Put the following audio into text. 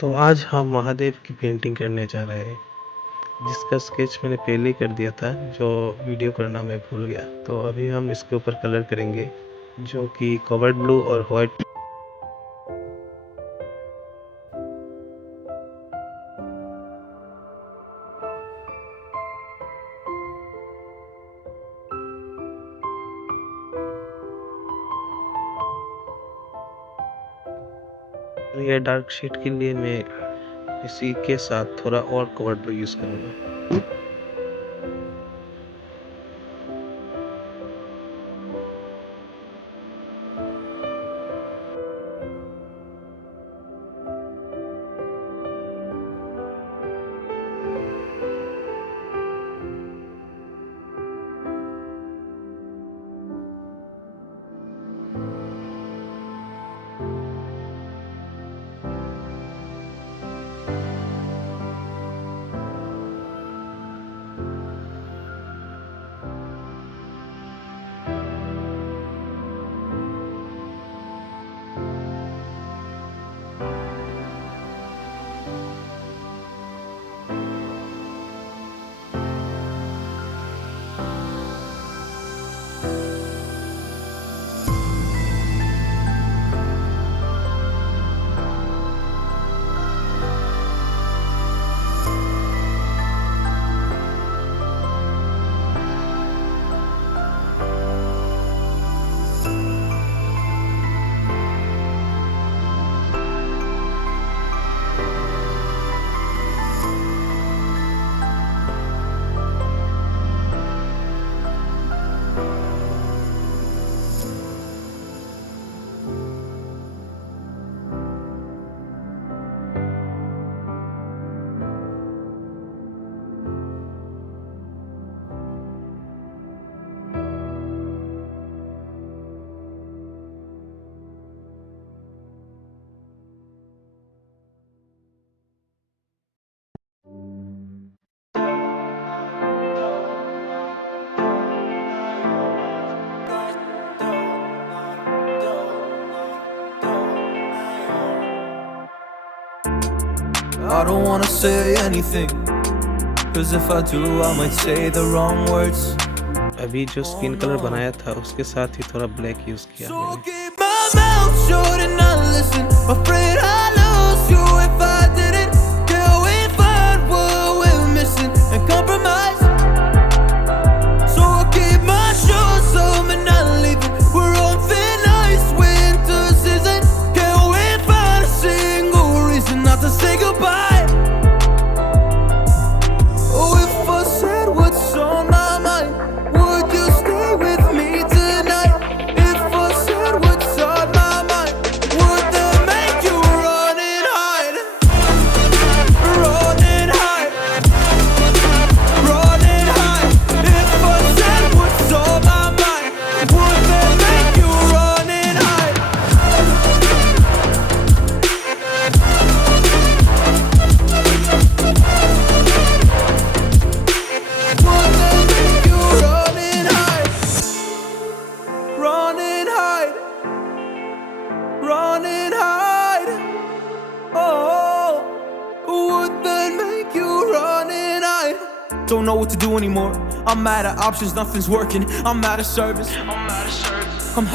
तो आज हम महादेव की पेंटिंग करने जा रहे हैं, जिसका स्केच मैंने पहले ही कर दिया था, जो वीडियो करना मैं भूल गया। तो अभी हम इसके ऊपर कलर करेंगे, जो कि कवर्ड ब्लू और वाइट। ये डार्क शेड के लिए मैं इसी के साथ थोड़ा और कवर्ड ब्लू यूज़ करूँगा। I don't wanna say anything, cause if I do I might say the wrong words. अभी जो स्किन कलर बनाया था उसके साथ ही थोड़ा ब्लैक यूज़ किया So मैंने। keep my mouth shut and not listen. Afraid I lose you if I didn't. Till we find what we're missing and compromise. So I keep my shoes on and not leaving. We're on thin ice, winter season. Can't we find a single reason not to say goodbye? Oh, if I said what's on my mind, would you stay with me tonight? If I said what's on my mind, would that make you run and hide? Run and hide. Run and hide. If I said what's on my mind, would that make you run and hide? Would that make you run and hide? Run and hide. Run and hide. Oh, would that make you run and hide? Don't know what to do anymore. I'm out of options, nothing's working. I'm out of service.